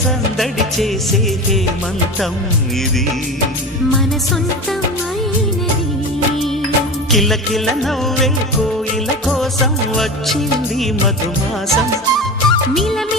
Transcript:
సందడి చేసే హేమంతం ఇది మన సొంతం అయినది కిలకిల నవ్వే కోయిల కోసం వచ్చింది మధుమాసం మిలమి